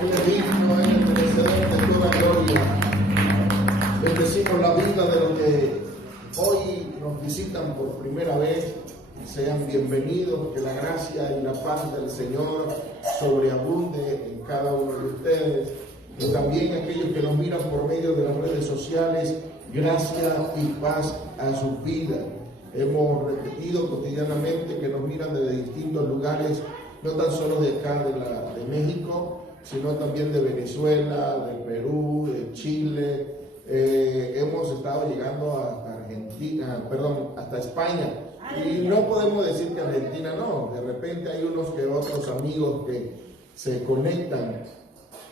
Él es digno, Él es merecedor de toda gloria. Bendecimos la vida de los que hoy nos visitan por primera vez. Sean bienvenidos, que la gracia y la paz del Señor sobreabunde en cada uno de ustedes. Y también aquellos que nos miran por medio de las redes sociales, gracia y paz a sus vidas. Hemos repetido cotidianamente que nos miran desde distintos lugares, no tan solo de acá de México, sino también de Venezuela, de Perú, de Chile. Hemos estado llegando a Argentina, hasta España. Y no podemos decir que Argentina no, de repente hay unos que otros amigos que se conectan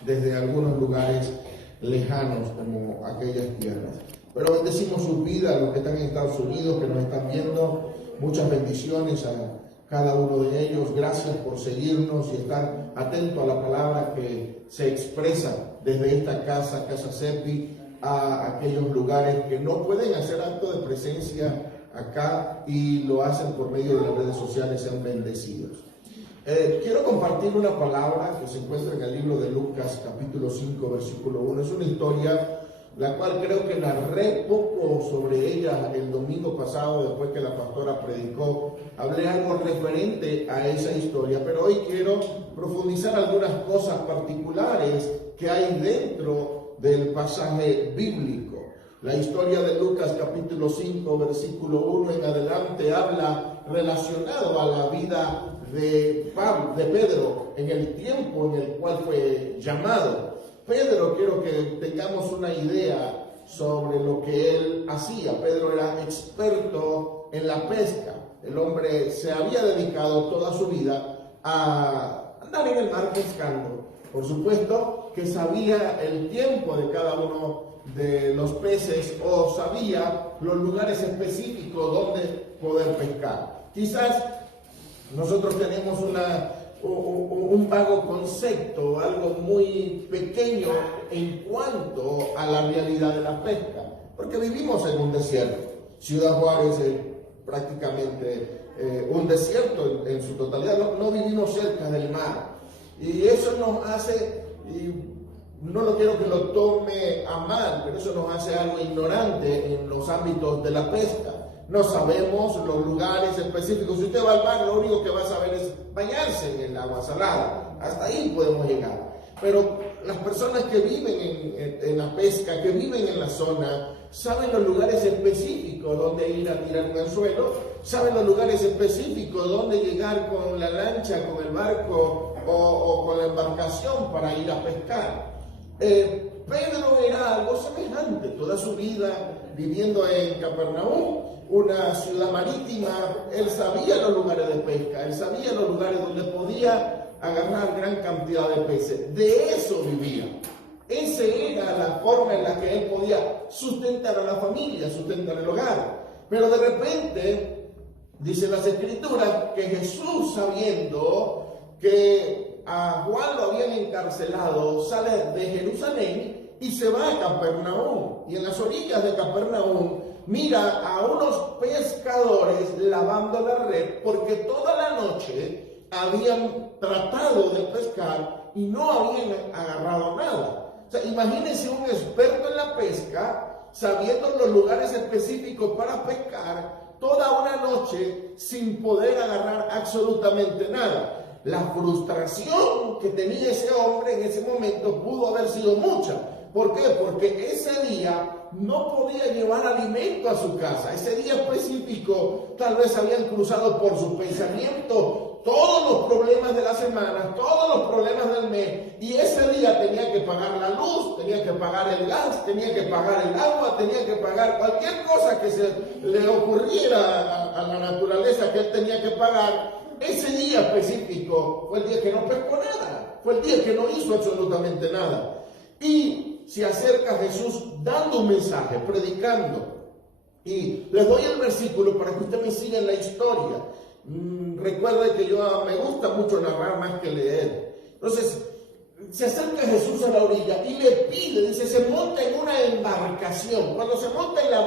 desde algunos lugares lejanos como aquellas tierras. Pero bendecimos sus vidas, los que están en Estados Unidos, que nos están viendo, muchas bendiciones a cada uno de ellos. Gracias por seguirnos y estar atentos a la palabra que se expresa desde esta casa CEPI, a aquellos lugares que no pueden hacer acto de presencia acá y lo hacen por medio de las redes sociales. Sean bendecidos. Quiero compartir una palabra que se encuentra en el libro de Lucas, capítulo 5, versículo 1. Es una historia la cual creo que narré poco sobre ella el domingo pasado, después que la pastora predicó. Hablé algo referente a esa historia, pero hoy quiero profundizar algunas cosas particulares que hay dentro del pasaje bíblico. La historia de Lucas capítulo 5, versículo 1 en adelante habla relacionado a la vida de Pedro en el tiempo en el cual fue llamado. Pedro, quiero que tengamos una idea sobre lo que él hacía. Pedro era experto en la pesca. El hombre se había dedicado toda su vida a andar en el mar pescando. Por supuesto que sabía el tiempo de cada uno de los peces o sabía los lugares específicos donde poder pescar. Quizás nosotros tenemos un vago concepto, algo muy pequeño en cuanto a la realidad de la pesca, porque vivimos en un desierto. Ciudad Juárez es prácticamente un desierto en su totalidad, no vivimos cerca del mar, y eso nos hace, y no lo quiero que lo tome a mal, pero eso nos hace algo ignorante en los ámbitos de la pesca. No sabemos los lugares específicos. Si usted va al mar, lo único que va a saber es bañarse en el agua salada. Hasta ahí podemos llegar. Pero las personas que viven en la pesca, que viven en la zona, saben los lugares específicos donde ir a tirar un anzuelo, saben los lugares específicos donde llegar con la lancha, con el barco o con la embarcación para ir a pescar. Pedro era algo semejante, toda su vida viviendo en Capernaum, una ciudad marítima. Él sabía los lugares de pesca, él sabía los lugares donde podía agarrar gran cantidad de peces. De eso vivía. Esa era la forma en la que él podía sustentar a la familia, sustentar el hogar. Pero de repente, dicen las Escrituras, que Jesús, sabiendo que a Juan lo habían encarcelado, sale de Jerusalén y se va a Capernaum. Y en las orillas de Capernaum mira a unos pescadores lavando la red, porque toda la noche habían tratado de pescar y no habían agarrado nada. O sea, imagínense un experto en la pesca, sabiendo los lugares específicos para pescar, toda una noche sin poder agarrar absolutamente nada. La frustración que tenía ese hombre en ese momento pudo haber sido mucha. ¿Por qué? Porque ese día no podía llevar alimento a su casa. Ese día específico tal vez habían cruzado por su pensamiento todos los problemas de la semana, todos los problemas del mes, y ese día tenía que pagar la luz, tenía que pagar el gas, tenía que pagar el agua, tenía que pagar cualquier cosa que se le ocurriera a la naturaleza que él tenía que pagar. Ese día específico fue el día que no pescó nada, fue el día que no hizo absolutamente nada. Y se acerca a Jesús dando un mensaje, predicando. Y les doy el versículo para que usted me siga en la historia. Recuerde que me gusta mucho narrar más que leer. Entonces, se acerca Jesús a la orilla y le pide, dice, se monta en una embarcación. Cuando se monta en la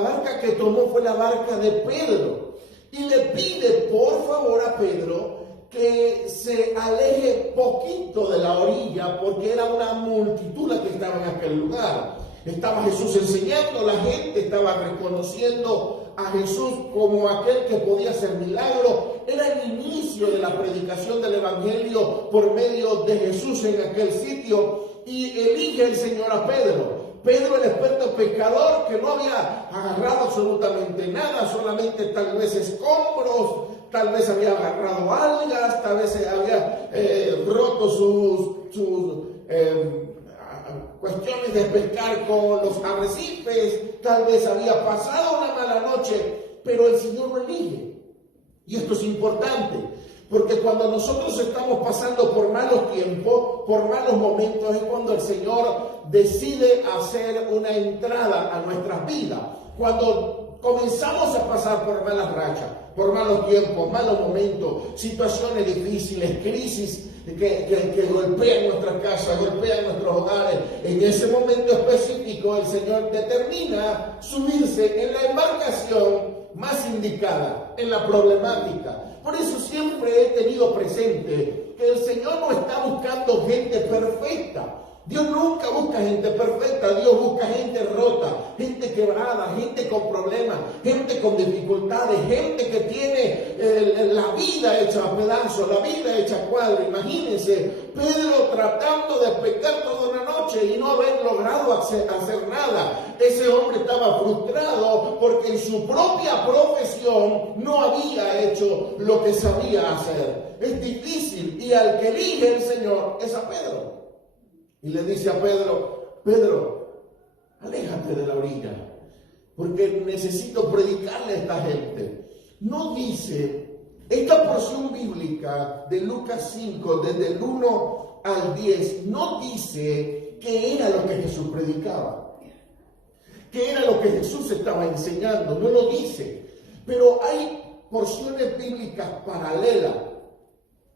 barca que tomó fue la barca de Pedro. Y le pide, por favor, a Pedro que se aleje poquito de la orilla porque era una multitud la que estaba en aquel lugar. Estaba Jesús enseñando, la gente estaba reconociendo a Jesús como aquel que podía hacer milagros. Era el inicio de la predicación del Evangelio por medio de Jesús en aquel sitio, y elige el Señor a Pedro. Pedro, el experto pescador, que no había agarrado absolutamente nada, solamente tal vez escombros, tal vez había agarrado algas, tal vez había roto sus cuestiones de pescar con los arrecifes, tal vez había pasado una mala noche, pero el Señor lo elige. Y esto es importante, porque cuando nosotros estamos pasando por malos tiempos, por malos momentos, es cuando el Señor decide hacer una entrada a nuestras vidas. Cuando comenzamos a pasar por malas rachas, por malos tiempos, malos momentos, situaciones difíciles, crisis que golpean nuestra casa, golpean nuestros hogares, en ese momento específico el Señor determina subirse en la embarcación más indicada, en la problemática. Por eso siempre he tenido presente que el Señor no está buscando gente perfecta. Dios nunca busca gente perfecta, Dios busca gente rota, gente quebrada, gente con problemas, gente con dificultades, gente que tiene la vida hecha a pedazos, la vida hecha a cuadro. Imagínense, Pedro tratando de pescar toda una noche y no haber logrado hacer nada. Ese hombre estaba frustrado porque en su propia profesión no había hecho lo que sabía hacer. Es difícil, y al que elige el Señor es a Pedro. Y le dice a Pedro: Pedro, aléjate de la orilla, porque necesito predicarle a esta gente. No dice, esta porción bíblica de Lucas 5, desde el 1 al 10, no dice qué era lo que Jesús predicaba, qué era lo que Jesús estaba enseñando, no lo dice. Pero hay porciones bíblicas paralelas.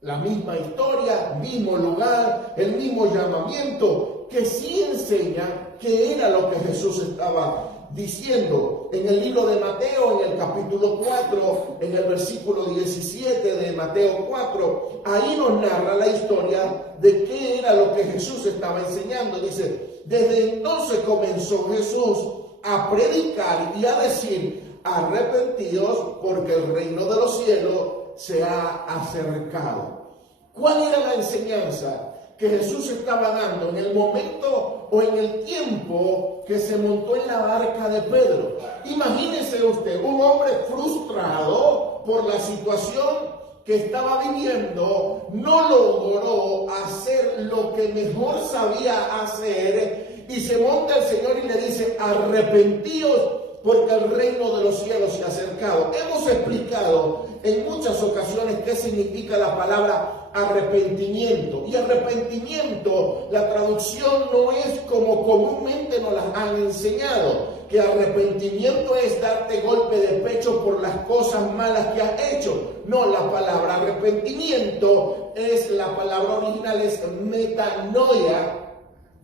La misma historia, mismo lugar, el mismo llamamiento, que sí enseña qué era lo que Jesús estaba diciendo. En el libro de Mateo, en el capítulo 4, en el versículo 17 de Mateo 4, ahí nos narra la historia de qué era lo que Jesús estaba enseñando. Dice: desde entonces comenzó Jesús a predicar y a decir: arrepentidos, porque el reino de los cielos se ha acercado. ¿Cuál era la enseñanza que Jesús estaba dando en el momento o en el tiempo que se montó en la barca de Pedro? Imagínese usted, un hombre frustrado por la situación que estaba viviendo, no logró hacer lo que mejor sabía hacer, y se monta el Señor y le dice: arrepentíos, porque el reino de los cielos se ha acercado. Hemos explicado en muchas ocasiones qué significa la palabra arrepentimiento. Y arrepentimiento, la traducción no es como comúnmente nos las han enseñado, que arrepentimiento es darte golpe de pecho por las cosas malas que has hecho. No, la palabra arrepentimiento es, la palabra original es metanoia,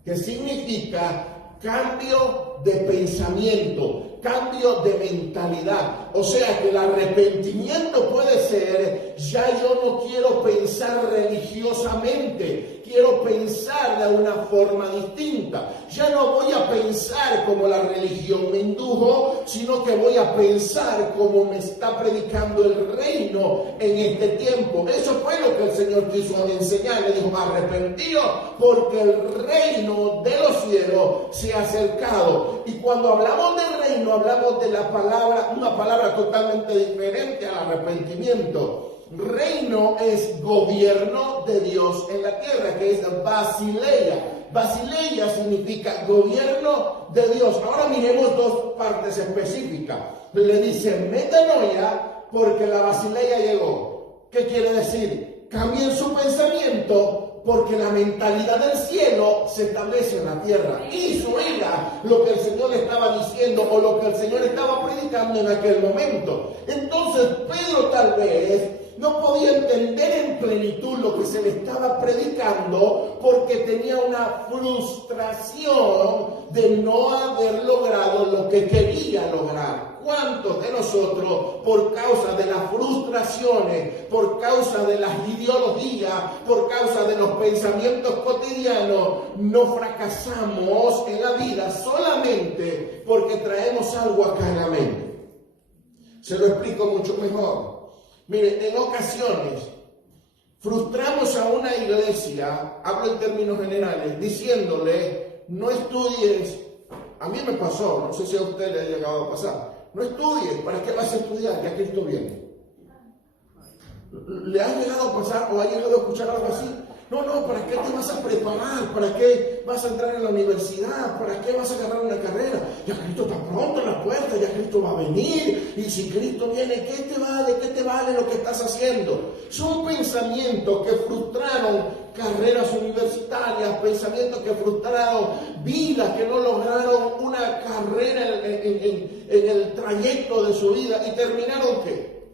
que significa cambio de pensamiento, cambio de mentalidad. O sea que el arrepentimiento puede ser: ya yo no quiero pensar religiosamente, quiero pensar de una forma distinta. Ya no voy a pensar como la religión me indujo, sino que voy a pensar como me está predicando el reino en este tiempo. Eso fue lo que el Señor quiso enseñar. Le dijo: arrepentidos, porque el reino de los cielos se ha acercado. Y cuando hablamos del reino, hablamos de la palabra, una palabra totalmente diferente al arrepentimiento. Reino es gobierno de Dios en la tierra, que es Basileia. Basileia significa gobierno de Dios. Ahora miremos dos partes específicas. Le dice metanoia, porque la Basileia llegó. ¿Qué quiere decir? Cambien su pensamiento, porque la mentalidad del cielo se establece en la tierra. Y eso era lo que el Señor estaba diciendo, o lo que el Señor estaba predicando en aquel momento. Entonces Pedro tal vez no podía entender en plenitud lo que se le estaba predicando, porque tenía una frustración de no haber logrado lo que quería lograr. ¿Cuántos de nosotros, por causa de las frustraciones, por causa de las ideologías, por causa de los pensamientos cotidianos, no fracasamos en la vida solamente porque traemos algo acá en la mente? Se lo explico mucho mejor. Mire, en ocasiones frustramos a una iglesia, hablo en términos generales, diciéndole, no estudies. A mí me pasó, no sé si a usted le ha llegado a pasar. No estudies, ¿para qué vas a estudiar? Ya Cristo viene. ¿Le ha llegado a pasar o ha llegado a escuchar algo así? No, ¿para qué te vas a preparar? ¿Para qué vas a entrar en la universidad? ¿Para qué vas a agarrar una carrera? Ya Cristo está pronto en la puerta, ya Cristo va a venir. Y si Cristo viene, ¿de qué te vale lo que estás haciendo? Son pensamientos que frustraron carreras universitarias, pensamientos que frustraron vidas, que no lograron una carrera en el trayecto de su vida. ¿Y terminaron qué?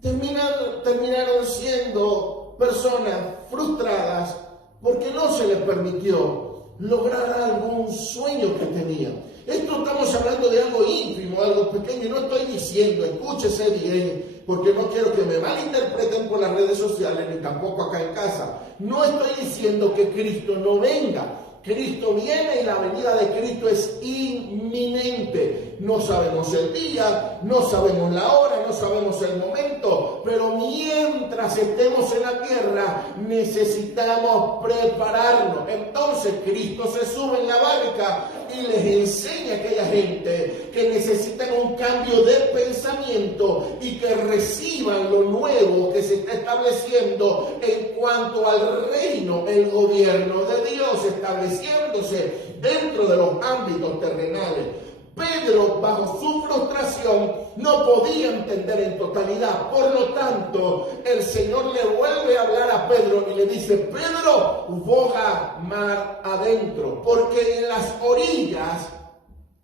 Terminaron siendo personas frustradas porque no se les permitió lograr algún sueño que tenían. Esto estamos hablando de algo ínfimo, algo pequeño, y no estoy diciendo, escúchese bien, porque no quiero que me malinterpreten por las redes sociales, ni tampoco acá en casa. No estoy diciendo que Cristo no venga. Cristo viene y la venida de Cristo es inminente. No sabemos el día, no sabemos la hora, no sabemos el momento, pero mientras estemos en la tierra necesitamos prepararnos. Entonces Cristo se sube en la barca y les enseña a aquella gente que necesitan un cambio de pensamiento y que reciban lo nuevo que se está estableciendo en cuanto al reino, el gobierno de Dios estableciéndose dentro de los ámbitos terrenales. Pedro, bajo su frustración, no podía entender en totalidad. Por lo tanto, el Señor le vuelve a hablar a Pedro y le dice: Pedro, boga mar adentro, porque en las orillas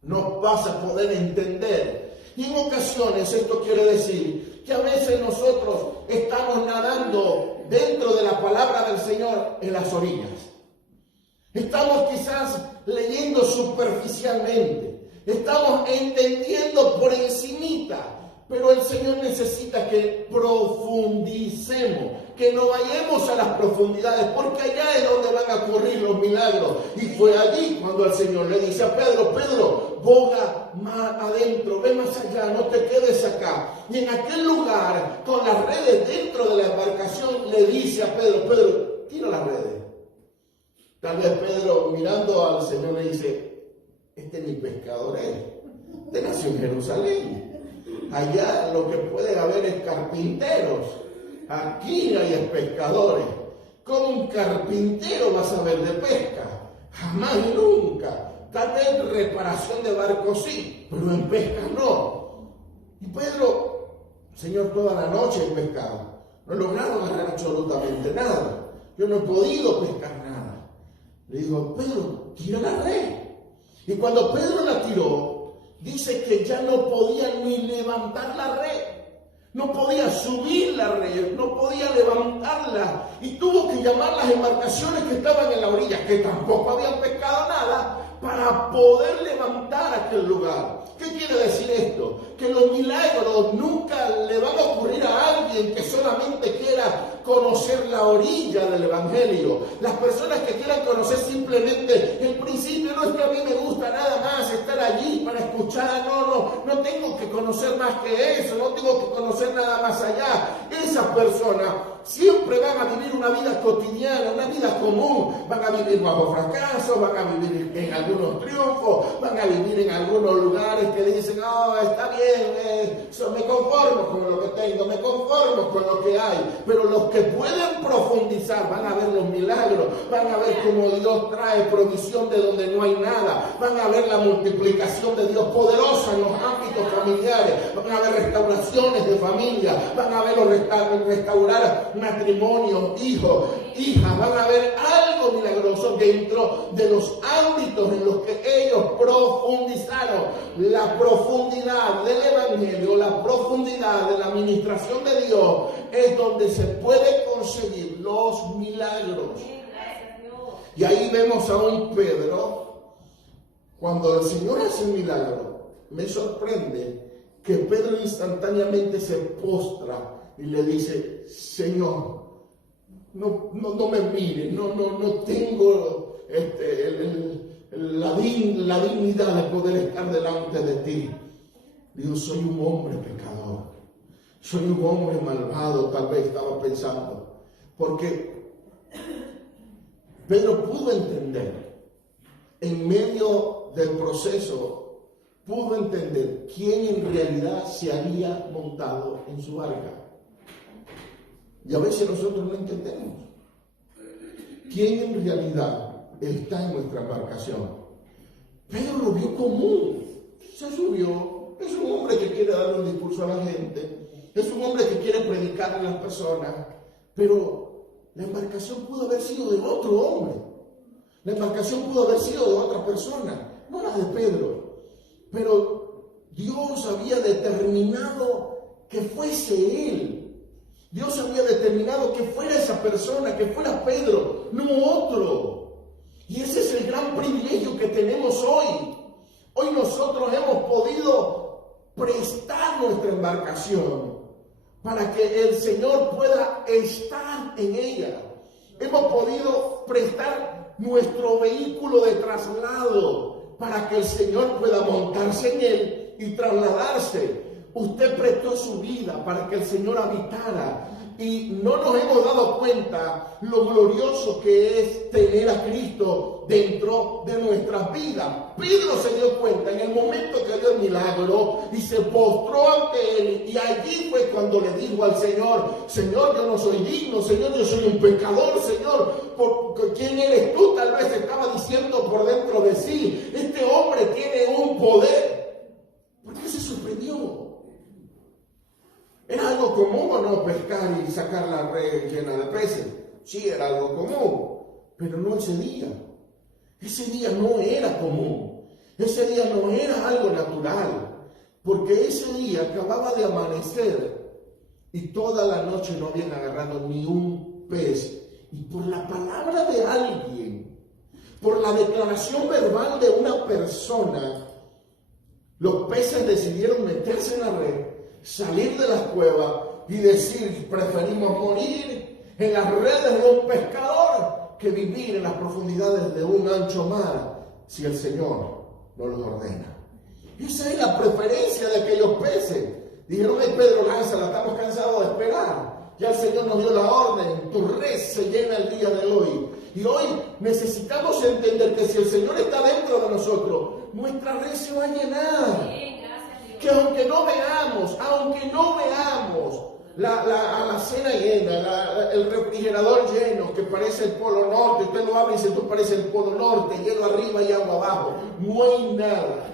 no vas a poder entender. Y en ocasiones esto quiere decir que a veces nosotros estamos nadando dentro de la palabra del Señor en las orillas. Estamos quizás leyendo superficialmente. Estamos entendiendo por encimita, pero el Señor necesita que profundicemos, que no vayamos a las profundidades, porque allá es donde van a ocurrir los milagros. Y fue allí cuando el Señor le dice a Pedro: Pedro, boga más adentro, ve más allá, no te quedes acá. Y en aquel lugar, con las redes dentro de la embarcación, le dice a Pedro: Pedro, tira las redes. Tal vez Pedro, mirando al Señor, le dice: este ni pescador es, este nació en Jerusalén. Allá lo que puede haber es carpinteros, aquí hay pescadores. ¿Cómo un carpintero va a saber de pesca? Jamás y nunca. Tal vez en reparación de barcos sí, pero en pesca no. Y Pedro: Señor, toda la noche he pescado, no he logrado agarrar absolutamente nada, yo no he podido pescar nada. Le digo: Pedro, tira la red. Y cuando Pedro la tiró, dice que ya no podía ni levantar la red. No podía subir la red, no podía levantarla. Y tuvo que llamar las embarcaciones que estaban en la orilla, que tampoco habían pescado nada, para poder levantar aquel lugar. ¿Qué quiere decir esto? Que los milagros nunca le van a ocurrir a alguien que solamente quiera conocer la orilla del Evangelio. Las personas que quieran conocer simplemente el principio: no es que a mí me gusta nada más estar allí para escuchar, no tengo que conocer más que eso, no tengo que conocer nada más allá. Esas personas siempre van a vivir una vida cotidiana, una vida común. Van a vivir bajo fracasos, van a vivir en algunos triunfos, van a vivir en algunos lugares que dicen: está bien, me conformo con lo que tengo, me conformo con lo que hay. Pero los que pueden profundizar van a ver los milagros, van a ver cómo Dios trae provisión de donde no hay nada, van a ver la multiplicación de Dios poderosa en los ámbitos familiares, van a ver restauraciones de familia, van a ver restaurar matrimonios, hijos, hijas, van a ver algo milagroso dentro de los ámbitos en los que ellos profundizaron. La profundidad del Evangelio, la profundidad de la administración de Dios es donde se puede conseguir los milagros. Y ahí vemos a un Pedro, cuando el Señor hace un milagro, me sorprende que Pedro instantáneamente se postra y le dice: Señor, no me mires, no tengo la dignidad de poder estar delante de ti. Digo, soy un hombre pecador, soy un hombre malvado, tal vez estaba pensando, porque Pedro pudo entender, en medio del proceso, pudo entender quién en realidad se había montado en su barca. Y a veces nosotros no entendemos quién en realidad está en nuestra embarcación. Pedro lo vio común, se subió. Es un hombre que quiere darle un discurso a la gente, es un hombre que quiere predicarle a las personas, pero la embarcación pudo haber sido de otro hombre, la embarcación pudo haber sido de otra persona, no la de Pedro, pero Dios había determinado que fuese él, Dios había determinado que fuera esa persona, que fuera Pedro, no otro. Y ese es el gran privilegio que tenemos hoy. Hoy nosotros hemos podido prestar nuestra embarcación para que el Señor pueda estar en ella. Hemos podido prestar nuestro vehículo de traslado para que el Señor pueda montarse en él y trasladarse. Usted prestó su vida para que el Señor habitara. Y no nos hemos dado cuenta lo glorioso que es tener a Cristo dentro de nuestras vidas. Pedro se dio cuenta en el momento que vio el milagro y se postró ante él. Y allí fue cuando le dijo al Señor: Señor, yo no soy digno. Señor, yo soy un pecador. Señor, ¿quién eres tú? Tal vez estaba diciendo por dentro de sí: este hombre tiene un poder. ¿Por qué se sorprendió? ¿Era algo común o no pescar y sacar la red llena de peces? Sí, era algo común, pero no ese día. Ese día no era común. Ese día no era algo natural, porque ese día acababa de amanecer y toda la noche no habían agarrado ni un pez. Y por la palabra de alguien, por la declaración verbal de una persona, los peces decidieron meterse en la red, salir de las cuevas y decir: preferimos morir en las redes de un pescador que vivir en las profundidades de un ancho mar, si el Señor no los ordena. Esa es la preferencia de aquellos peces. Dijeron: ay, Pedro, lánzala, estamos cansados de esperar. Ya el Señor nos dio la orden, tu red se llena el día de hoy. Y hoy necesitamos entender que si el Señor está dentro de nosotros, nuestra red se va a llenar. Que aunque no veamos la alacena llena, el refrigerador lleno, que parece el Polo Norte, usted lo abre y dice: tú parece el Polo Norte, hielo arriba y agua abajo. No hay nada.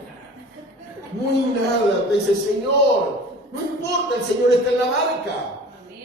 Dice: Señor, no importa, el Señor está en la barca.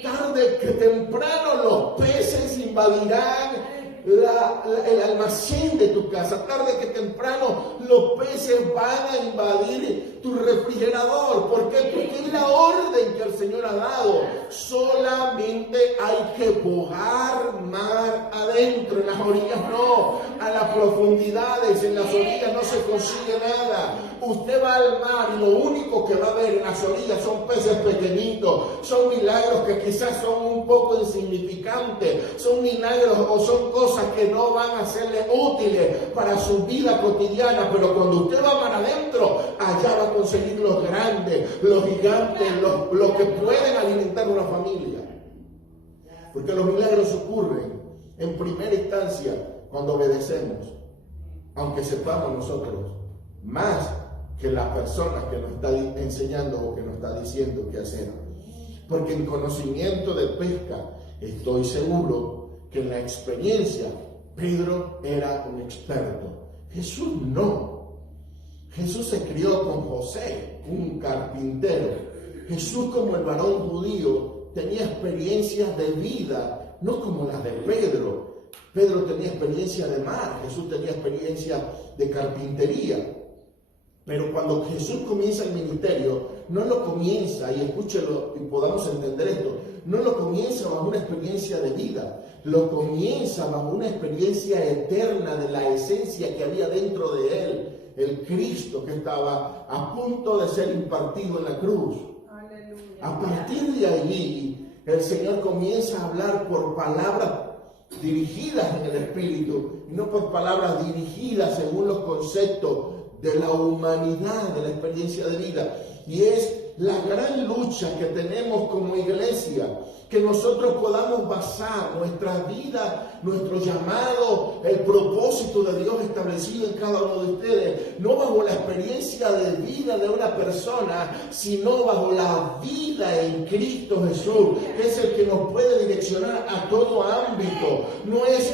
Tarde que temprano los peces invadirán el almacén de tu casa. Tarde que temprano los peces van a invadir tu refrigerador. ¿Por qué? Porque es la orden que el Señor ha dado. Solamente hay que bogar mar adentro. En las orillas no, a las profundidades. En las orillas no se consigue nada. Usted va al mar y lo único que va a ver en las orillas son peces pequeñitos, son milagros que quizás son un poco insignificantes, son milagros o son cosas que no van a serle útiles para su vida cotidiana, pero cuando usted va mar adentro, allá va a conseguir los grandes, los gigantes, los que pueden alimentar una familia. Porque los milagros ocurren en primera instancia cuando obedecemos, aunque sepamos nosotros más que la persona que nos está enseñando o que nos está diciendo qué hacer. Porque en conocimiento de pesca estoy seguro que en la experiencia Pedro era un experto. Jesús no. Jesús se crió con José, un carpintero. Jesús, como el varón judío, tenía experiencias de vida, no como las de Pedro. Pedro tenía experiencia de mar, Jesús tenía experiencia de carpintería. Pero cuando Jesús comienza el ministerio, no lo comienza, y escúchelo y podamos entender esto, no lo comienza bajo una experiencia de vida, lo comienza bajo una experiencia eterna de la esencia que había dentro de él. el Cristo que estaba a punto de ser impartido en la cruz. A partir de allí, el Señor comienza a hablar por palabras dirigidas en el Espíritu, y no por palabras dirigidas según los conceptos de la humanidad, de la experiencia de vida. Y es la gran lucha que tenemos como iglesia, que nosotros podamos basar nuestra vida, nuestro llamado, el propósito de Dios establecido en cada uno de ustedes, no bajo la experiencia de vida de una persona, sino bajo la vida en Cristo Jesús, que es el que nos puede direccionar a todo ámbito. No es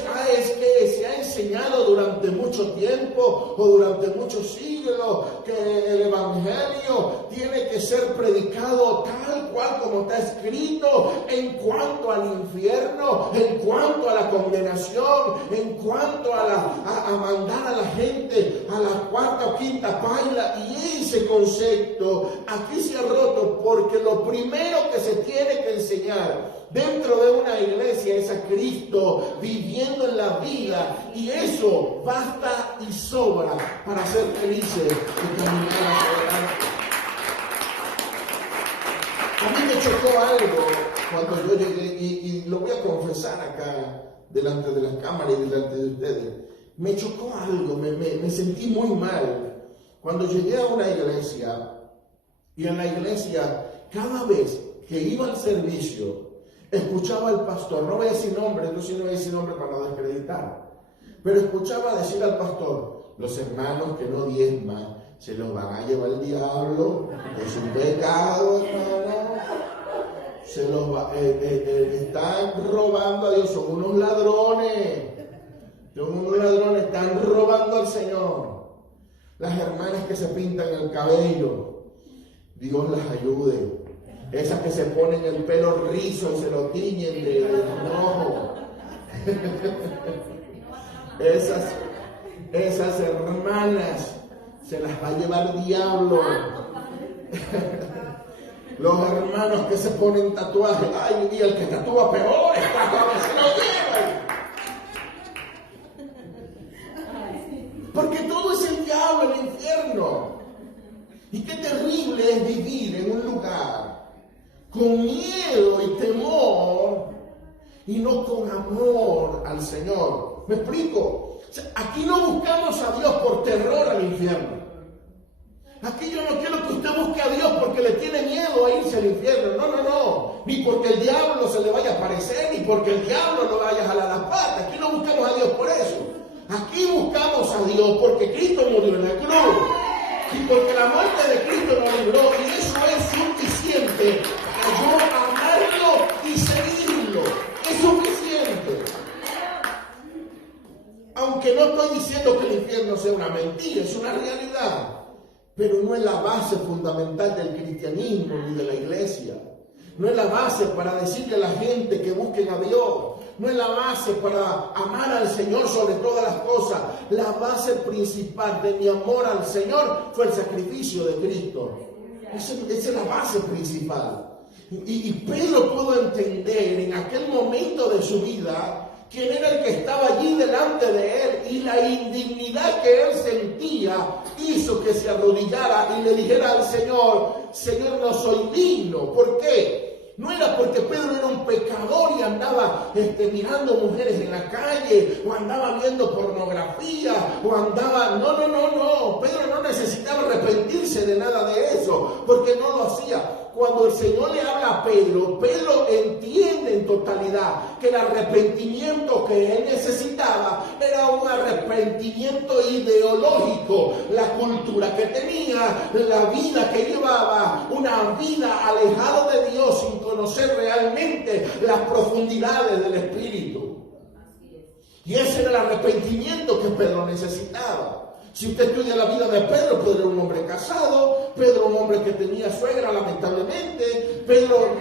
que se ha enseñado durante mucho tiempo o durante muchos siglos que el Evangelio tiene que ser predicado tal cual como está escrito en cuanto al infierno, en cuanto a la condenación, en cuanto a mandar a la gente a la cuarta o quinta paila. Y ese concepto aquí se ha roto, porque lo primero que se tiene que enseñar dentro de una iglesia es a Cristo viviendo en la vida, y eso basta y sobra para ser felices y caminar hacia adelante. A mí me chocó algo cuando yo llegué, y lo voy a confesar acá delante de las cámaras y delante de ustedes. Me chocó algo, me sentí muy mal cuando llegué a una iglesia, y en la iglesia cada vez que iba al servicio escuchaba al pastor, no voy a decir nombre, no voy a decir nombre para no descreditar, pero escuchaba decir al pastor: los hermanos que no diezman se los van a llevar el diablo, es un pecado, hermano. Están robando a Dios, son unos ladrones, están robando al Señor. Las hermanas que se pintan el cabello, Dios las ayude. Esas que se ponen el pelo rizo y se lo tiñen de rojo. Esas hermanas se las va a llevar el diablo. Los hermanos que se ponen tatuajes, ay, y el que tatúa peor, está como se lo llevan. Porque todo es el diablo, el infierno. Y qué terrible es vivir en un lugar con miedo y temor y no con amor al Señor. ¿Me explico? O sea, aquí no buscamos a Dios por terror al infierno. Aquí yo no quiero que usted busque a Dios porque le tiene miedo a irse al infierno. No. Ni porque el diablo se le vaya a aparecer, ni porque el diablo lo vaya a jalar las patas. Aquí no buscamos a Dios por eso. Aquí buscamos a Dios porque Cristo murió en la cruz. Y porque la muerte de Cristo nos libró. Y eso es suficiente para yo amarlo y seguirlo. Es suficiente. Aunque no estoy diciendo que el infierno sea una mentira, es una realidad. Pero no es la base fundamental del cristianismo ni de la iglesia. No es la base para decirle a la gente que busquen a Dios. No es la base para amar al Señor sobre todas las cosas. La base principal de mi amor al Señor fue el sacrificio de Cristo. Esa es la base principal. Y Pedro pudo entender en aquel momento de su vida quién era el que estaba allí delante de él, y la indignidad que él sentía hizo que se arrodillara y le dijera al Señor: Señor, no soy digno. ¿Por qué? No era porque Pedro era un pecador y andaba mirando mujeres en la calle, o andaba viendo pornografía, o andaba... No. Pedro no necesitaba arrepentirse de nada de eso, porque no lo hacía. Cuando el Señor le habla a Pedro, Pedro entiende en totalidad que el arrepentimiento que él necesitaba era un arrepentimiento ideológico. La cultura que tenía, la vida que llevaba, una vida alejada de Dios sin conocer realmente las profundidades del Espíritu. Y ese era el arrepentimiento que Pedro necesitaba. Si usted estudia la vida de Pedro, Pedro era un hombre casado, Pedro un hombre que tenía suegra lamentablemente, Pedro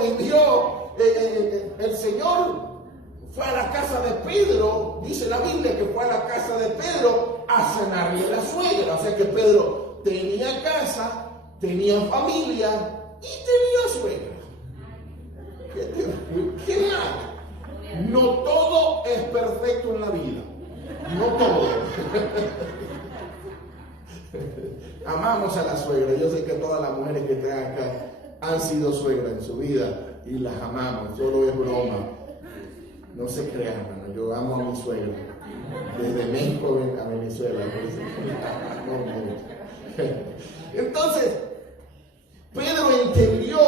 vivió, el Señor fue a la casa de Pedro, dice la Biblia que fue a la casa de Pedro a sanarle la suegra. O sea que Pedro tenía casa, tenía familia y tenía suegra. ¿Qué más? No todo es perfecto en la vida. No todo. Amamos a la suegra. Yo sé que todas las mujeres que están acá han sido suegras en su vida y las amamos. Solo es broma. No se crean, hermano. Yo amo a mi suegra. Desde México a Venezuela. Entonces, Pedro entendió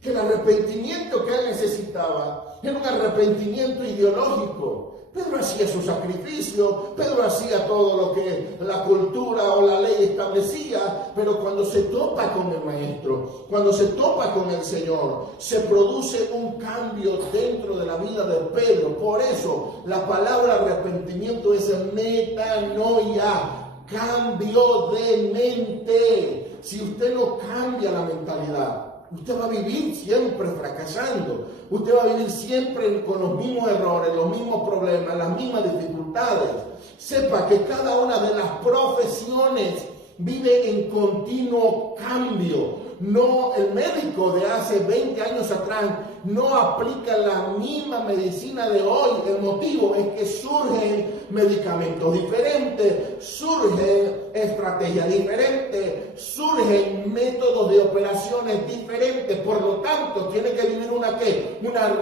que el arrepentimiento que él necesitaba era un arrepentimiento ideológico. Pedro hacía su sacrificio, Pedro hacía todo lo que la cultura o la ley establecía, pero cuando se topa con el Maestro, cuando se topa con el Señor, se produce un cambio dentro de la vida de Pedro. Por eso la palabra arrepentimiento es metanoia, cambio de mente. Si usted no cambia la mentalidad, usted va a vivir siempre fracasando. Usted va a vivir siempre con los mismos errores, los mismos problemas, las mismas dificultades. Sepa que cada una de las profesiones vive en continuo cambio. No, el médico de hace 20 años atrás no aplica la misma medicina de hoy. El motivo es que surgen medicamentos diferentes, surgen estrategias diferentes, surgen métodos de operaciones diferentes. Por lo tanto, tiene que vivir una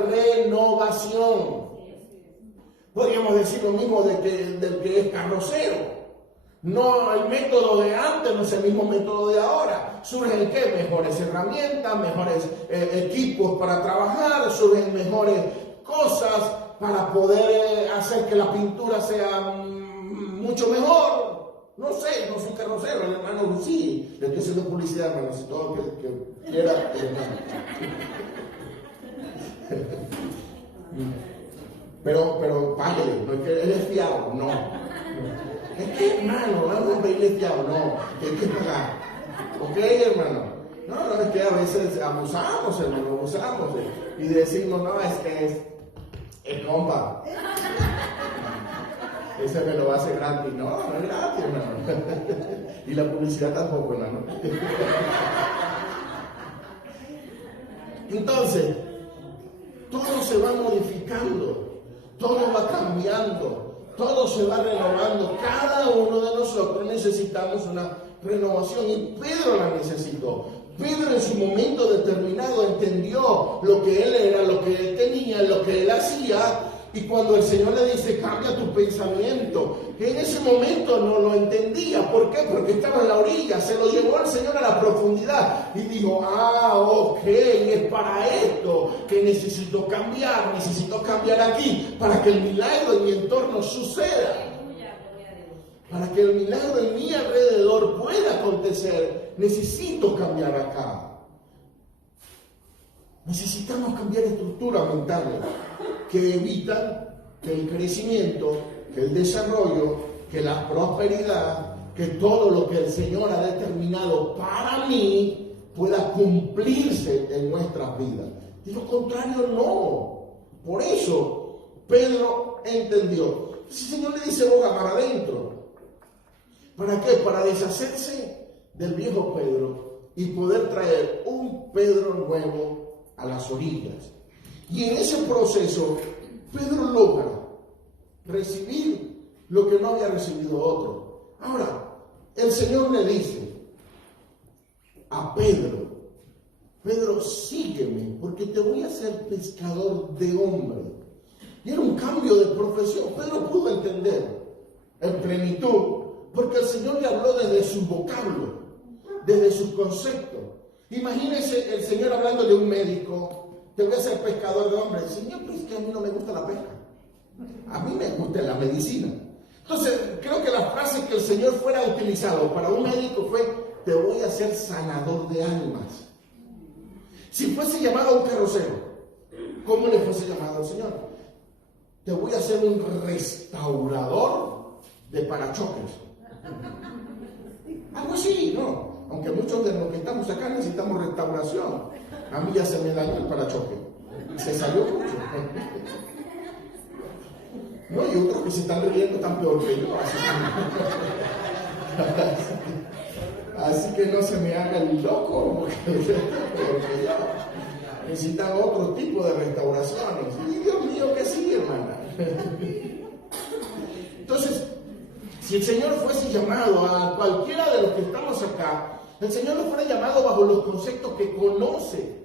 renovación. Podríamos decir lo mismo del que es carrocero. No, el método de antes no es el mismo método de ahora. Surgen ¿qué? Mejores herramientas, mejores equipos para trabajar, surgen mejores cosas para poder hacer que la pintura sea mucho mejor. No sé, no soy carrocero, el hermano sí. Le estoy haciendo publicidad, hermano, si todo el que quiera, hermano. Pero páguele, no es que él es fiado, no. Es que, hermano, vamos a pedirle fiado, no, que hay que pagar. ¿Ok, hermano? No, es que a veces abusamos, hermano, abusamos. Y decimos, no, es que es compa. Ese me lo hace gratis. No, no es gratis, hermano. Y la publicidad tampoco, hermano. Entonces, todo se va modificando, todo va cambiando. Todo se va renovando. Cada uno de nosotros necesitamos una renovación y Pedro la necesitó. Pedro en su momento determinado entendió lo que él era, lo que él tenía, lo que él hacía. Y cuando el Señor le dice, cambia tu pensamiento, que en ese momento no lo entendía. ¿Por qué? Porque estaba en la orilla. Se lo llevó el Señor a la profundidad. Y dijo, ok, es para esto que necesito cambiar aquí, para que el milagro en mi entorno suceda. Para que el milagro en mi alrededor pueda acontecer, necesito cambiar acá. Necesitamos cambiar estructuras mentales que evitan que el crecimiento, que el desarrollo, que la prosperidad, que todo lo que el Señor ha determinado para mí pueda cumplirse en nuestras vidas. De lo contrario, no. Por eso, Pedro entendió. El Señor le dice, boga para adentro. ¿Para qué? Para deshacerse del viejo Pedro y poder traer un Pedro nuevo a las orillas. Y en ese proceso, Pedro logra recibir lo que no había recibido otro. Ahora, el Señor le dice a Pedro, Pedro, sígueme, porque te voy a hacer pescador de hombres. Y era un cambio de profesión. Pedro pudo entender en plenitud, porque el Señor le habló desde su vocablo, desde sus conceptos. Imagínense el Señor hablando de un médico, te voy a ser pescador de hombres. Señor, pues que a mí no me gusta la pesca. A mí me gusta la medicina. Entonces, creo que la frase que el Señor fuera utilizado para un médico fue, te voy a ser sanador de almas. Si fuese llamado a un carrocero, ¿cómo le fuese llamado al Señor? Te voy a hacer un restaurador de parachoques. Algo así, ¿no? Aunque muchos de los que estamos acá necesitamos restauración. A mí ya se me dañó el parachoque. Se salió mucho. No, y otros que se están riendo tan peor que yo. Así que no se me haga el loco, porque necesitan otro tipo de restauraciones. Y Dios mío que sí, hermana. Entonces, Si el Señor fuese llamado a cualquiera de los que estamos acá, el Señor lo fuera llamado bajo los conceptos que conoce.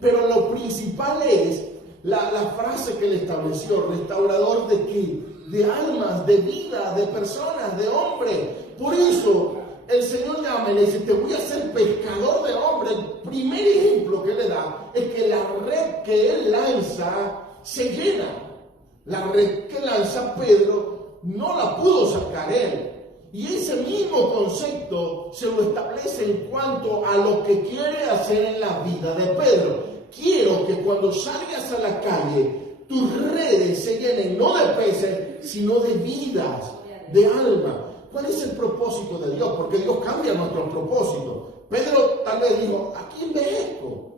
Pero lo principal es la frase que él estableció: restaurador ¿de qué? De almas, de vida, de personas, de hombres. Por eso el Señor llama y le dice: te voy a hacer pescador de hombres. El primer ejemplo que le da es que la red que él lanza se llena. La red que lanza Pedro no la pudo sacar él. Y ese mismo concepto se lo establece en cuanto a lo que quiere hacer en la vida de Pedro. Quiero que cuando salgas a la calle, tus redes se llenen no de peces, sino de vidas, de alma. ¿Cuál es el propósito de Dios? Porque Dios cambia nuestro propósito. Pedro tal vez dijo: aquí envejezco,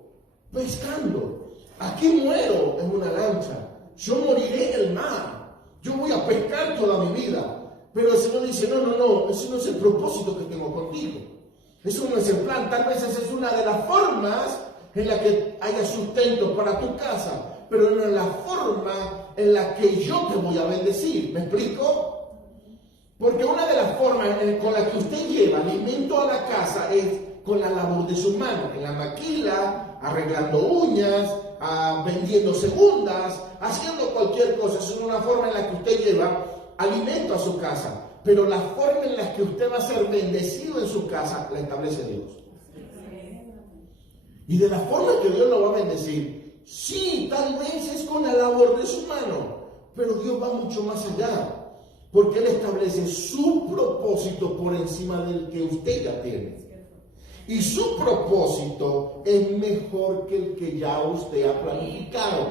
pescando. Aquí muero en una lancha. Yo moriré en el mar. Yo voy a pescar toda mi vida. Pero el Señor dice: no, ese no es el propósito que tengo contigo. Eso no es el plan. Tal vez esa es una de las formas en la que haya sustento para tu casa, pero no es la forma en la que yo te voy a bendecir. ¿Me explico? Porque una de las formas con las que usted lleva alimento a la casa es con la labor de sus manos, en la maquila, arreglando uñas, vendiendo segundas, haciendo cualquier cosa. Esa es una forma en la que usted lleva alimento a su casa. Pero la forma en la que usted va a ser bendecido en su casa la establece Dios. Y de la forma que Dios lo va a bendecir, sí, tal vez es con la labor de su mano, pero Dios va mucho más allá, porque Él establece su propósito por encima del que usted ya tiene. Y su propósito es mejor que el que ya usted ha planificado.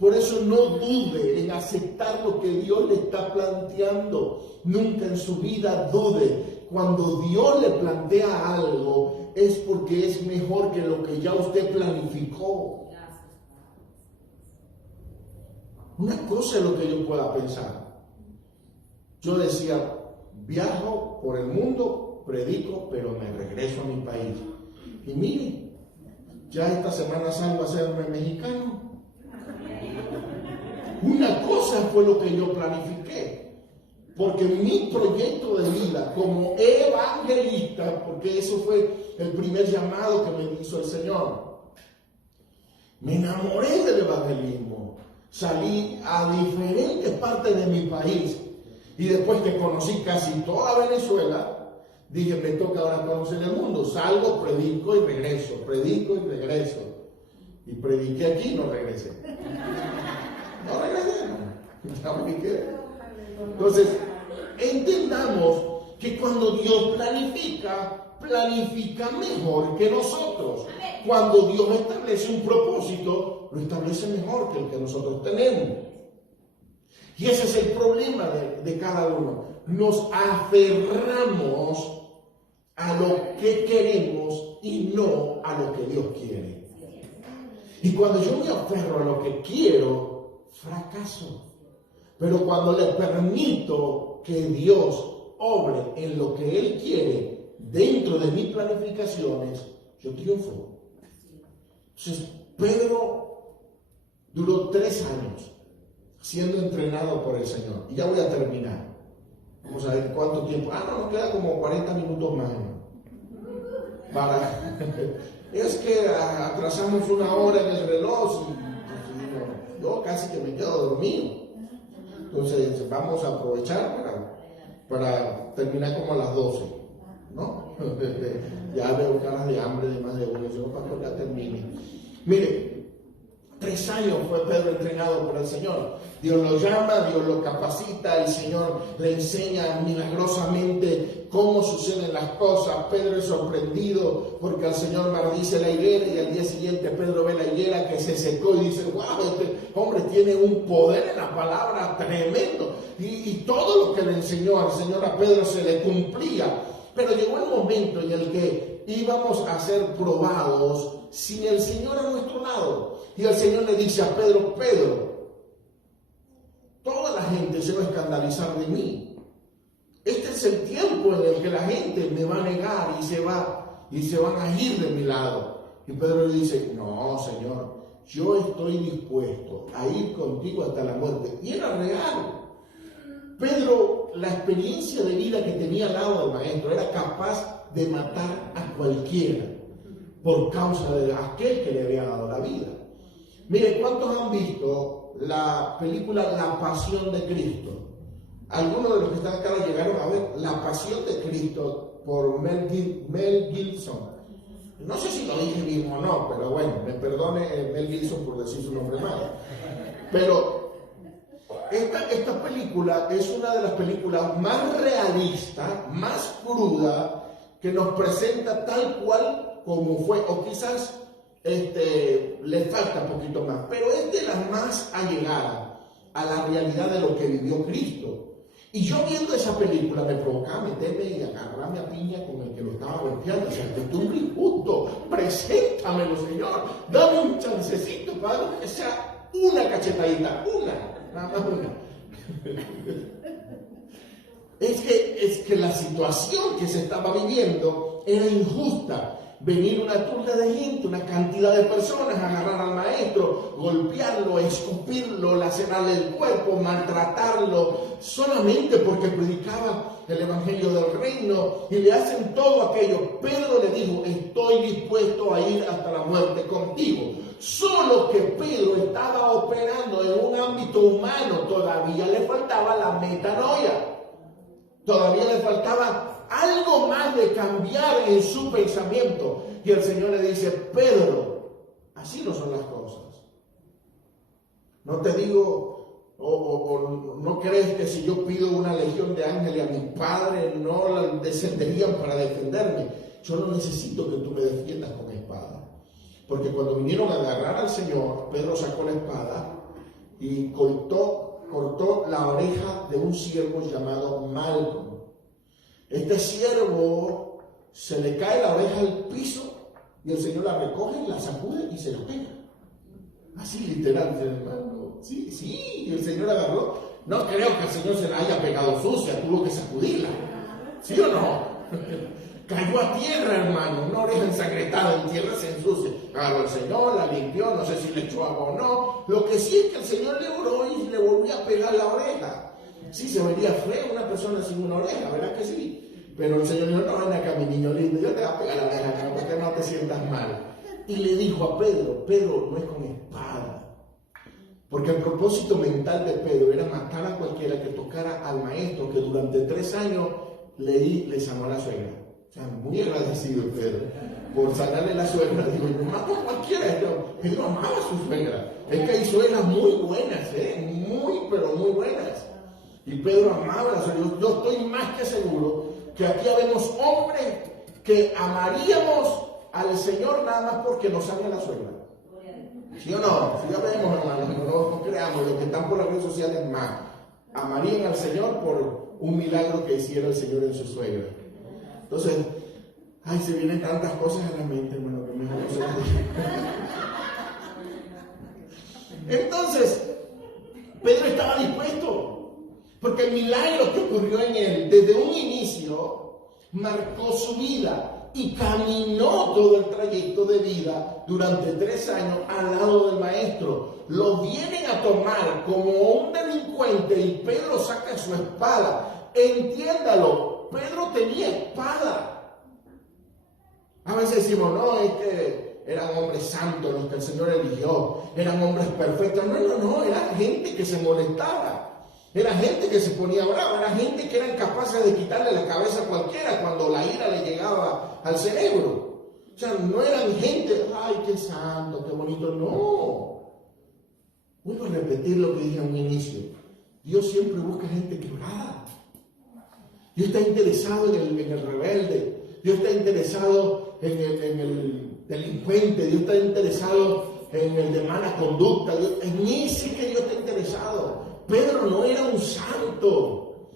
Por eso no dude en aceptar lo que Dios le está planteando. Nunca en su vida dude. Cuando Dios le plantea algo, es porque es mejor que lo que ya usted planificó. Una cosa es lo que yo pueda pensar. Yo decía: viajo por el mundo, predico, pero me regreso a mi país. Y mire, ya esta Semana Santa va a ser mexicano. Una cosa fue lo que yo planifiqué. Porque mi proyecto de vida como evangelista, porque eso fue el primer llamado que me hizo el Señor, me enamoré del evangelismo. Salí a diferentes partes de mi país. Y después que conocí casi toda Venezuela, dije: me toca ahora conocer el mundo. Salgo, predico y regreso. Predico y regreso. Y prediqué aquí y no regresé. No regresé. No me quedé. Entonces, entendamos que cuando Dios planifica mejor que nosotros. Cuando Dios establece un propósito, lo establece mejor que el que nosotros tenemos. Y ese es el problema de cada uno. Nos aferramos a lo que queremos y no a lo que Dios quiere. Y cuando yo me aferro a lo que quiero, fracaso. Pero cuando le permito que Dios obre en lo que Él quiere dentro de mis planificaciones, yo triunfo. Entonces, Pedro duró 3 años siendo entrenado por el Señor. Y ya voy a terminar. Vamos a ver cuánto tiempo. Nos queda como 40 minutos más. Es que atrasamos 1 hora en el reloj y yo casi que me quedo dormido. Entonces vamos a aprovechar para terminar como a las 12, ¿no? Ya veo caras de hambre de más de uno. Yo, pastor, ya termine. Mire, 3 años fue Pedro entrenado por el Señor. Dios lo llama, Dios lo capacita, el Señor le enseña milagrosamente cómo suceden las cosas. Pedro es sorprendido porque el Señor maldice la higuera y al día siguiente Pedro ve la higuera que se secó y dice: wow, este hombre tiene un poder en la palabra tremendo. Y todo lo que le enseñó al Señor a Pedro se le cumplía. Pero llegó el momento en el que íbamos a ser probados sin el Señor a nuestro lado. Y el Señor le dice a Pedro: Pedro, toda la gente se va a escandalizar de mí. Este es el tiempo en el que la gente me va a negar y se van a ir de mi lado. Y Pedro le dice: no, Señor, yo estoy dispuesto a ir contigo hasta la muerte. Y era real. Pedro la experiencia de vida que tenía al lado del maestro. Era capaz de matar a cualquiera por causa de aquel que le había dado la vida. Mire, ¿cuántos han visto la película La Pasión de Cristo? Algunos de los que están acá lo llegaron a ver. La Pasión de Cristo por Mel Gibson. No sé si lo dije bien o no, pero bueno, me perdone Mel Gibson por decir su nombre mal. Pero esta película es una de las películas más realistas, más cruda, que nos presenta tal cual como fue, o quizás le falta un poquito más, pero es de las más allegadas a la realidad de lo que vivió Cristo. Y yo viendo esa película me provocaba meterme y agarrarme a piña con el que lo estaba golpeando. O sea, que tú eres injusto, preséntamelo, Señor, dame un chancecito para que sea una cachetadita, nada más una. Es que la situación que se estaba viviendo era injusta. Venir una turba de gente, una cantidad de personas, agarrar al maestro, golpearlo, escupirlo, lacerarle el cuerpo, maltratarlo, solamente porque predicaba el evangelio del reino, y le hacen todo aquello. Pedro le dijo: estoy dispuesto a ir hasta la muerte contigo. Solo que Pedro estaba operando en un ámbito humano, todavía le faltaba la metanoia, todavía le faltaba algo más de cambiar en su pensamiento. Y el Señor le dice: Pedro, así no son las cosas. No te digo, o no crees que si yo pido una legión de ángeles a mi Padre no la descenderían para defenderme. Yo no necesito que tú me defiendas con espada. Porque cuando vinieron a agarrar al Señor, Pedro sacó la espada y cortó la oreja de un siervo llamado Malco. Este siervo se le cae la oreja al piso y el Señor la recoge, la sacude y se la pega. Así literal, hermano. Sí, el Señor agarró. No creo que el Señor se la haya pegado sucia, tuvo que sacudirla. ¿Sí o no? Cayó a tierra, hermano, una oreja ensangrentada en tierra se ensucia. Agarró el Señor, la limpió, no sé si le echó agua o no. Lo que sí es que el Señor le oró y le volvió a pegar la oreja. Sí, se vería feo una persona sin una oreja, ¿verdad que sí? Pero el Señor dijo: no, ven acá, mi niño lindo, yo te voy a pegar la oreja acá para que no te sientas mal. Y le dijo a Pedro: Pedro, no es con espada. Porque el propósito mental de Pedro era matar a cualquiera que tocara al maestro, que durante 3 años le sanó a la suegra. O sea, muy agradecido Pedro por sanarle la suegra. Digo, yo mato a cualquiera. Pedro amaba a su suegra. Es que hay suegras muy buenas, muy, pero muy buenas. Y Pedro amaba a la suegra. Yo estoy más que seguro que aquí habemos hombres que amaríamos al Señor nada más porque nos sane la suegra. ¿Sí o no? Si ya vemos, hermanos, no creamos, los que están por las redes sociales más amarían al Señor por un milagro que hiciera el Señor en su suegra. Entonces, se vienen tantas cosas a la mente, hermano, que mejor no se lo diga. Entonces, Pedro estaba dispuesto, porque el milagro que ocurrió en él desde un inicio marcó su vida y caminó todo el trayecto de vida durante 3 años al lado del maestro. Lo vienen a tomar como un delincuente y Pedro saca su espada. Entiéndalo, Pedro tenía espada. A veces decimos: no, es que eran hombres santos los que el Señor eligió, eran hombres perfectos. No, eran gente que se molestaba. Era gente que se ponía brava, era gente que eran capaces de quitarle la cabeza a cualquiera cuando la ira le llegaba al cerebro. O sea, no eran gente: ay, qué santo, qué bonito. No. Vuelvo a repetir lo que dije en un inicio. Dios siempre busca gente quebrada. Dios está interesado en el rebelde. Dios está interesado en el delincuente. Dios está interesado en el de mala conducta. En ese que Dios está interesado. Pedro no era un santo.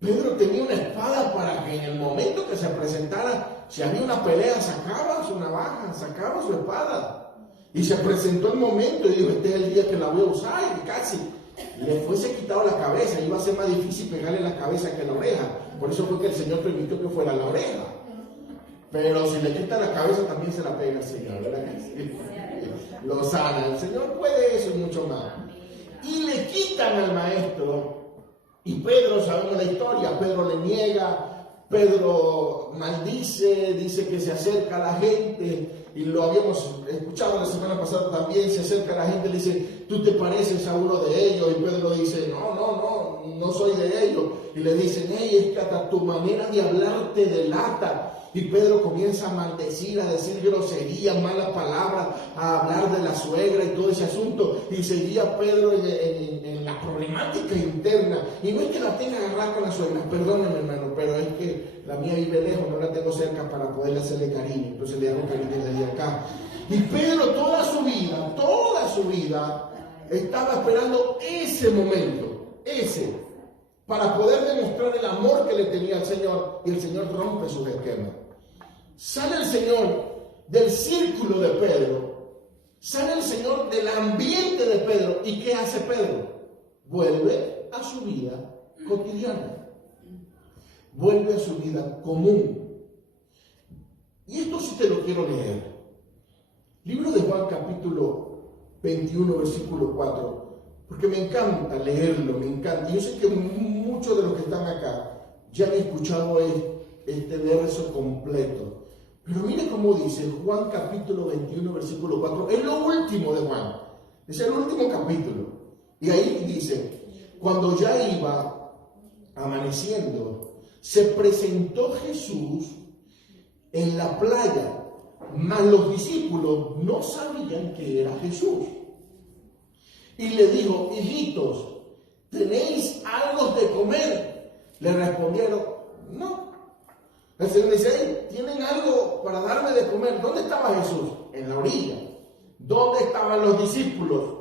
Pedro tenía una espada para que en el momento que se presentara, si había una pelea, sacaba su navaja, sacaba su espada. Y se presentó el momento y dijo: este es el día que la voy a usar. Y casi le fuese quitado la cabeza. Iba a ser más difícil pegarle la cabeza que la oreja. Por eso fue que el Señor permitió que fuera la oreja. Pero si le quita la cabeza, también se la pega el Señor, ¿verdad? Lo sana. El Señor puede eso y mucho más. Y le quitan al maestro Y Pedro, sabemos la historia, Pedro le niega, Pedro maldice, dice que se acerca a la gente, y lo habíamos escuchado la semana pasada también, se acerca a la gente y le dice, tú te pareces a uno de ellos, y Pedro dice, no soy de ellos, y le dicen, hey, es que hasta tu manera de hablar te delata. Y Pedro comienza a maldecir, a decir groserías, malas palabras, a hablar de la suegra y todo ese asunto. Y seguía Pedro en la problemática interna. Y no es que la tenga agarrada con la suegra, perdónenme hermano, pero es que la mía vive lejos, no la tengo cerca para poderle hacerle cariño. Entonces le hago cariño desde acá. Y Pedro toda su vida, estaba esperando ese momento, para poder demostrar el amor que le tenía al Señor. Y el Señor rompe sus esquemas. Sale el Señor del círculo de Pedro, sale el Señor del ambiente de Pedro. ¿Y qué hace Pedro? Vuelve a su vida cotidiana, vuelve a su vida común. Y esto sí te lo quiero leer. Libro de Juan capítulo 21 versículo 4, porque me encanta leerlo, me encanta. Yo sé que muchos de los que están acá ya han escuchado este verso completo. Pero mire cómo dice Juan capítulo 21 versículo 4, es lo último de Juan, es el último capítulo. Y ahí dice, cuando ya iba amaneciendo, se presentó Jesús en la playa, mas los discípulos no sabían que era Jesús. Y le dijo, hijitos, ¿tenéis algo de comer? Le respondieron, no. El Señor dice, hey, ¿tienen algo para darme de comer? ¿Dónde estaba Jesús? En la orilla. ¿Dónde estaban los discípulos?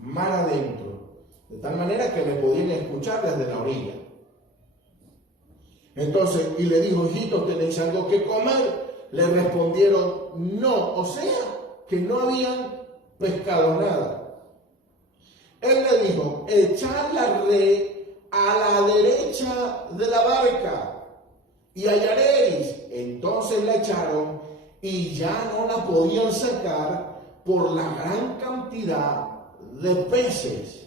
Mar adentro. De tal manera que me podían escuchar desde la orilla. Entonces, y le dijo, hijitos, ¿tenéis algo que comer? Le respondieron, no. O sea, que no habían pescado nada. Él le dijo, echad la red a la derecha de la barca y hallaréis. Entonces la echaron y ya no la podían sacar por la gran cantidad de peces.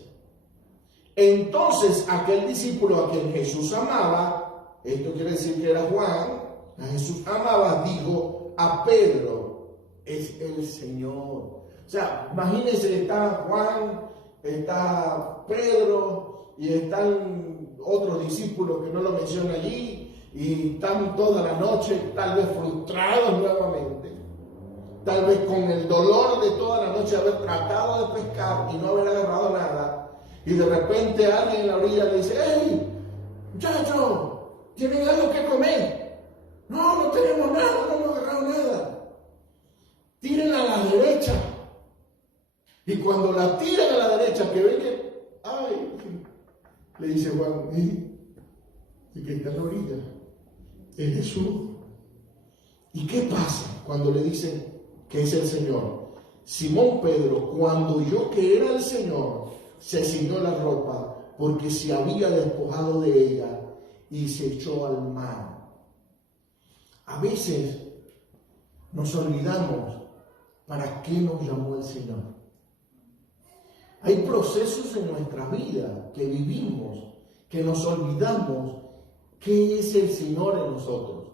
Entonces aquel discípulo a quien Jesús amaba, esto quiere decir que era Juan, a Jesús amaba, dijo a Pedro, es el Señor. O sea, imagínense, está Juan, está Pedro y están otros discípulos que no lo menciona allí. Y están toda la noche tal vez frustrados nuevamente, tal vez con el dolor de toda la noche haber tratado de pescar y no haber agarrado nada, y de repente alguien en la orilla le dice, hey, muchachos, ¿tienen algo que comer? No tenemos nada, no hemos agarrado nada. Tírenla a la derecha. Y cuando la tiran a la derecha, que ven que, ay, le dice Juan, y que está en la orilla es Jesús. ¿Y qué pasa cuando le dicen que es el Señor? Simón Pedro, cuando oyó que era el Señor, se ciñó la ropa porque se había despojado de ella y se echó al mar. A veces nos olvidamos para qué nos llamó el Señor. Hay procesos en nuestra vida que vivimos, que nos olvidamos qué es el Señor en nosotros.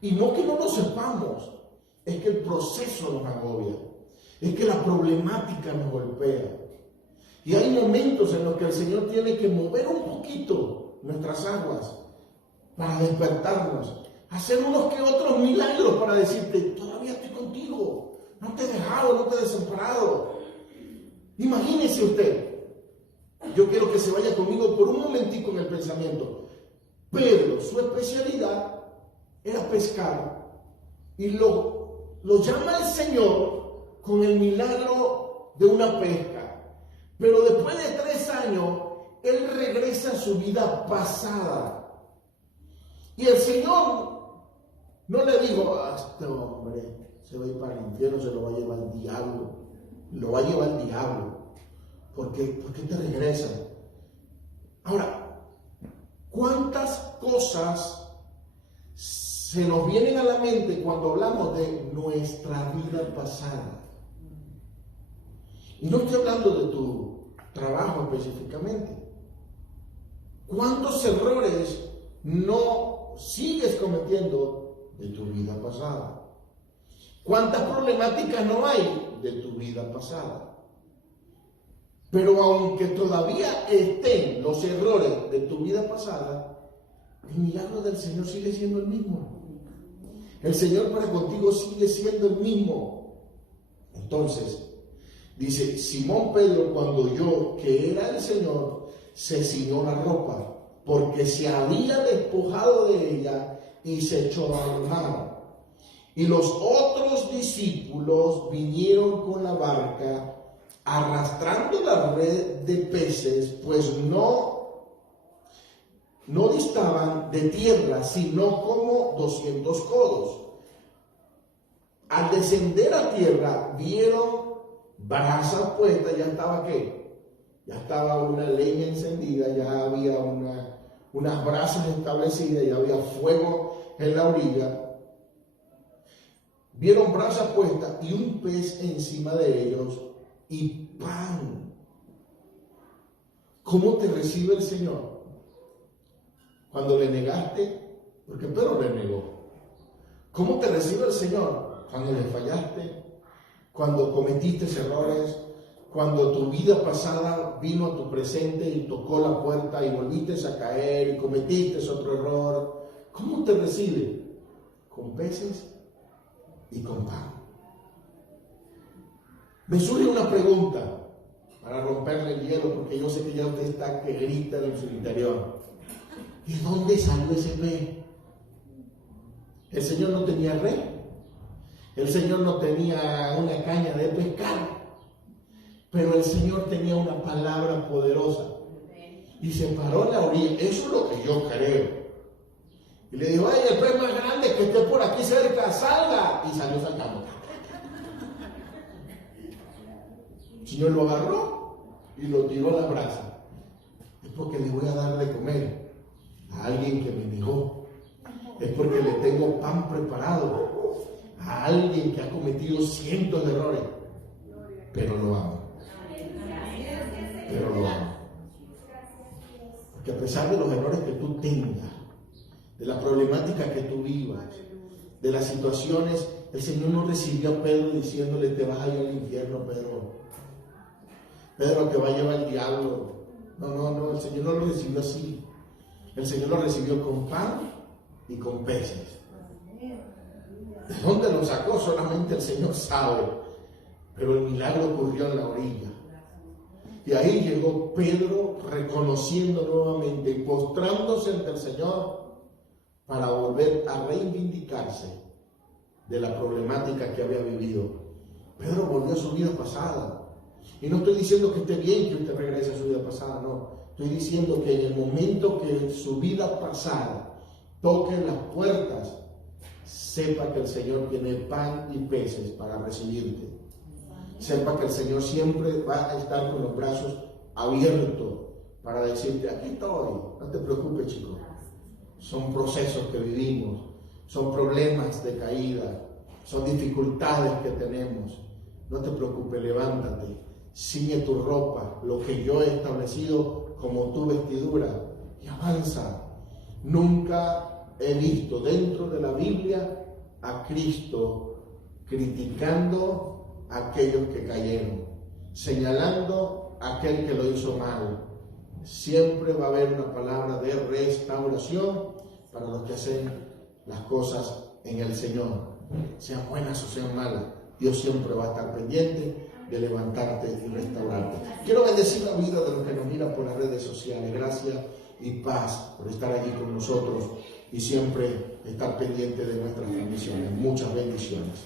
Y no que no lo sepamos, es que el proceso nos agobia, es que la problemática nos golpea. Y hay momentos en los que el Señor tiene que mover un poquito nuestras aguas para despertarnos, hacer unos que otros milagros para decirte, todavía estoy contigo, no te he dejado, no te he desamparado. Imagínese usted, yo quiero que se vaya conmigo por un momentico en el pensamiento. Pedro, su especialidad era pescar, y lo llama el Señor con el milagro de una pesca. Pero después de 3 años, él regresa a su vida pasada. Y el Señor no le dijo, este hombre se va a ir para el infierno, se lo va a llevar el diablo. Lo va a llevar el diablo. ¿Por qué te regresa? Ahora, ¿cuántas cosas se nos vienen a la mente cuando hablamos de nuestra vida pasada? Y no estoy hablando de tu trabajo específicamente. ¿Cuántos errores no sigues cometiendo de tu vida pasada? ¿Cuántas problemáticas no hay de tu vida pasada? Pero aunque todavía estén los errores de tu vida pasada, el milagro del Señor sigue siendo el mismo. El Señor para contigo sigue siendo el mismo. Entonces, dice, Simón Pedro, cuando oyó que era el Señor, se ciñó la ropa, porque se había despojado de ella y se echó al mar. Y los otros discípulos vinieron con la barca, arrastrando la red de peces, pues no distaban de tierra, sino como 200 codos. Al descender a tierra, vieron brasas puestas. Ya estaba ¿qué? Ya estaba una leña encendida, ya había unas brasas establecidas, ya había fuego en la orilla. Vieron brasas puestas y un pez encima de ellos y pan. ¿Cómo te recibe el Señor? Cuando le negaste, porque Pedro le negó. ¿Cómo te recibe el Señor? Cuando le fallaste, cuando cometiste errores, cuando tu vida pasada vino a tu presente y tocó la puerta y volviste a caer y cometiste otro error. ¿Cómo te recibe? Con peces y con pan. Me surge una pregunta para romperle el hielo, porque yo sé que ya usted está que grita en su interior. ¿De dónde salió ese pez? El Señor no tenía red. El Señor no tenía una caña de pescar. Pero el Señor tenía una palabra poderosa. Y se paró en la orilla. Eso es lo que yo creo. Y le dijo, ay, el pez más grande que esté por aquí cerca, salga. Y salió saltando. El Señor lo agarró y lo tiró a la brasa. Es porque le voy a dar de comer a alguien que me negó. Es porque le tengo pan preparado a alguien que ha cometido cientos de errores. Pero lo amo. Pero lo amo. Porque a pesar de los errores que tú tengas, de la problemática que tú vivas, de las situaciones, el Señor no recibió a Pedro diciéndole, te vas a ir al infierno, Pedro. Pedro, te va a llevar el diablo. No, el Señor no lo recibió así. El Señor lo recibió con pan y con peces. ¿De dónde lo sacó? Solamente el Señor sabe. Pero el milagro ocurrió en la orilla. Y ahí llegó Pedro reconociendo nuevamente y postrándose ante el Señor para volver a reivindicarse de la problemática que había vivido. Pedro volvió a su vida pasada. Y no estoy diciendo que esté bien que usted regrese a su vida pasada, no. Estoy diciendo que en el momento que su vida pasada toque las puertas, sepa que el Señor tiene pan y peces para recibirte. Sepa que el Señor siempre va a estar con los brazos abiertos para decirte, aquí estoy, no te preocupes, chico. Son procesos que vivimos, son problemas de caída, son dificultades que tenemos. No te preocupes, levántate, ciñe tu ropa, lo que yo he establecido como tu vestidura, y avanza. Nunca he visto dentro de la Biblia a Cristo criticando a aquellos que cayeron, señalando a aquel que lo hizo mal. Siempre va a haber una palabra de restauración para los que hacen las cosas en el Señor, sean buenas o sean malas. Dios siempre va a estar pendiente de levantarte y restaurarte. Quiero bendecir la vida de los que nos miran por las redes sociales. Gracias y paz por estar allí con nosotros y siempre estar pendiente de nuestras bendiciones. Muchas bendiciones.